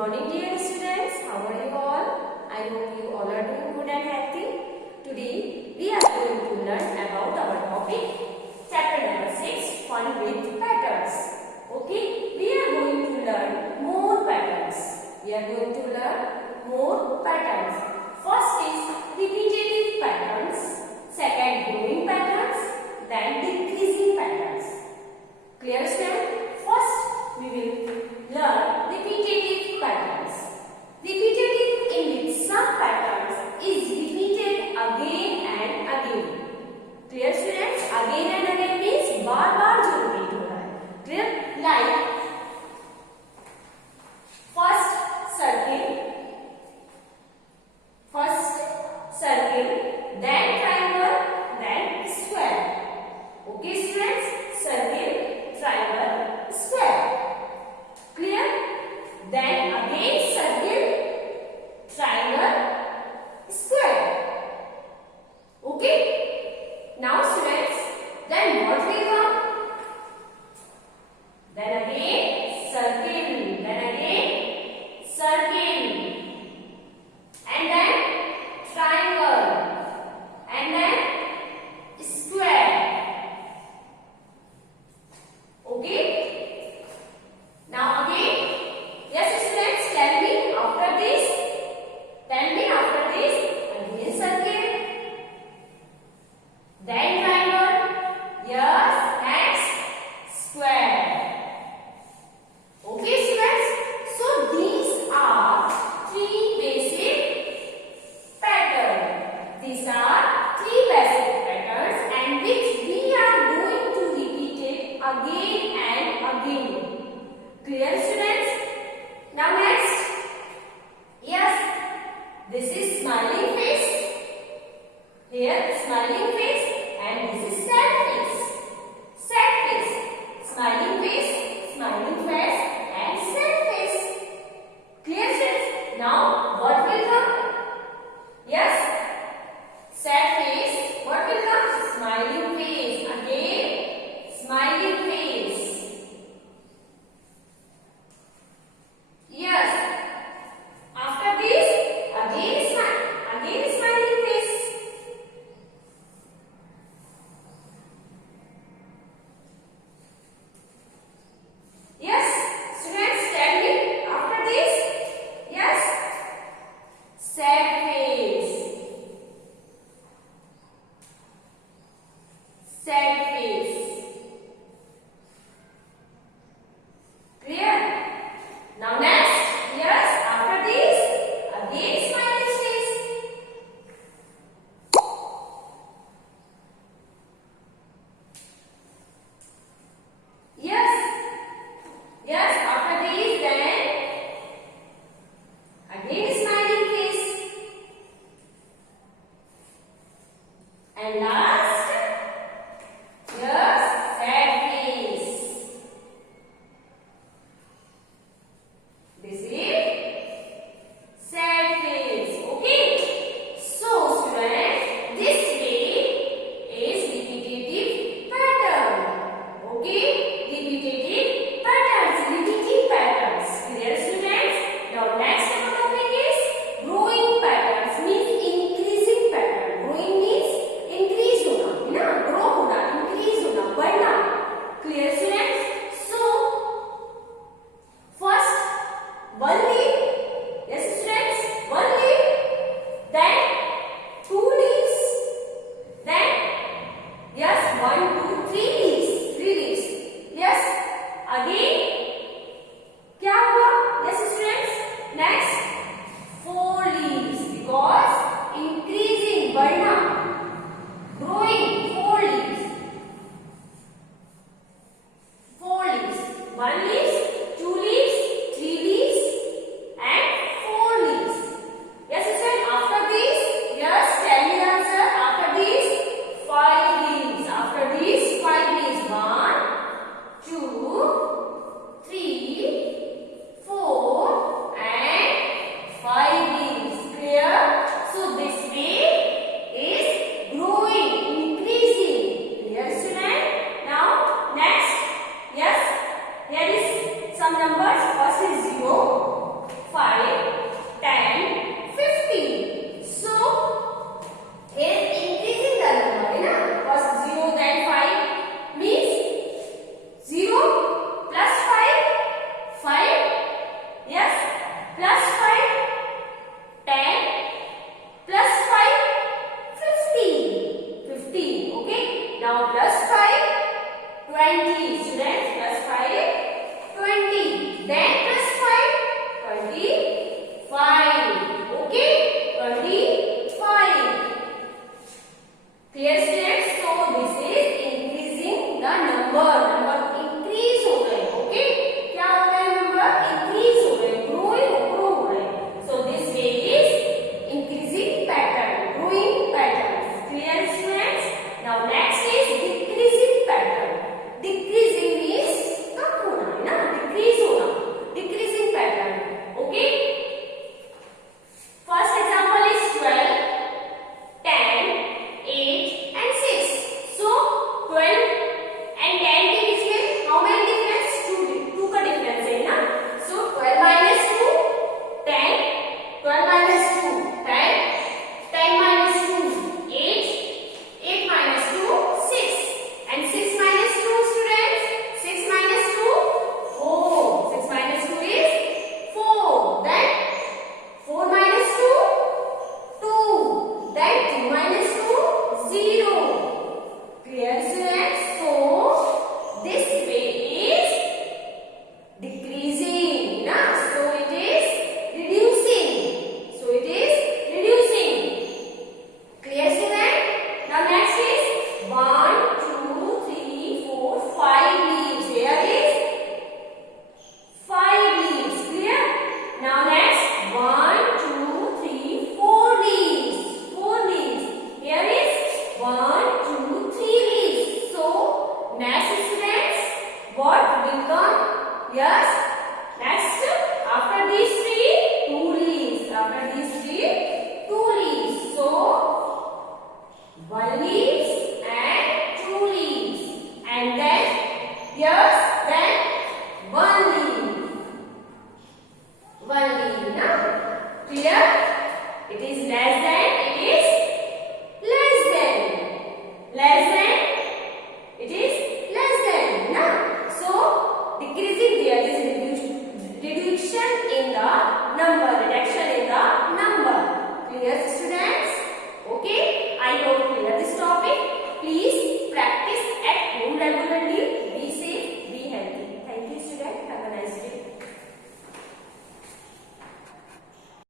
morning dear students, how are you all? I hope you all are doing good and healthy. Today we are going to learn about our topic chapter number 6, fun with patterns. Okay, we are going to learn more patterns. First is repetitive patterns, second growing patterns, then decreasing patterns. Clear students? First we will learn repetitive patterns. Repetitive in which some patterns is repeated again and again. Clear students? Again and again means बार-बार जो repeat हो रहा है. Clear? Like first circle, then triangle, then square. Okay students? Circle, triangle, square. Clear? Then again circle, triangle, square. Okay? Now students, then Now plus 5, 20. Students, plus 5, 20. Then plus 5, 25. Okay, 25. Clear students? So this is increasing the number. Number increase हो गए. Okay? क्या हो गए number? Increase हो गए. Grow हो गए. So this way is increasing pattern. Growing pattern. Clear students? Now next is decreasing pattern. Decreasing means कम होना है ना? Decrease होना. Decreasing pattern. Okay? First example is 12, 10, 8 and 6. So 12 and 10 के बीच में how many difference? 2 का difference है ना? So 12 minus 2, 10. 12 minus 2, 10. 10 minus 2, 8. 8 minus 2, 6. And 6 minus 2, students? 6 minus 2, 4. 6 minus 2 is 4. Then 4 minus 2, 2. Then 2 minus 2, 0. Clear students? So this way is decreasing. Na? So it is reducing. So it is reducing. Clear student? Now next is 1, 2, 3, 4, 5 leaves. Here is 5 leaves. Clear? Now next 1, 2, 3, 4 leaves. 4 leaves. Here is 1, 2, 3 leaves. So next students, what will come? Yes. Next, after these 3, 2 leaves. After these 3, 2 leaves. So 1 leaves and 2 leaves. And then yes, then 1 leaf. 1 leaf. Na? Clear? It is less than. It is less than. Less than. It is less than. Na? So decreasing, there is reduction in the number. Reduction in the number. Clear students? Okay. I hope clear this topic. Please practice at home regularly.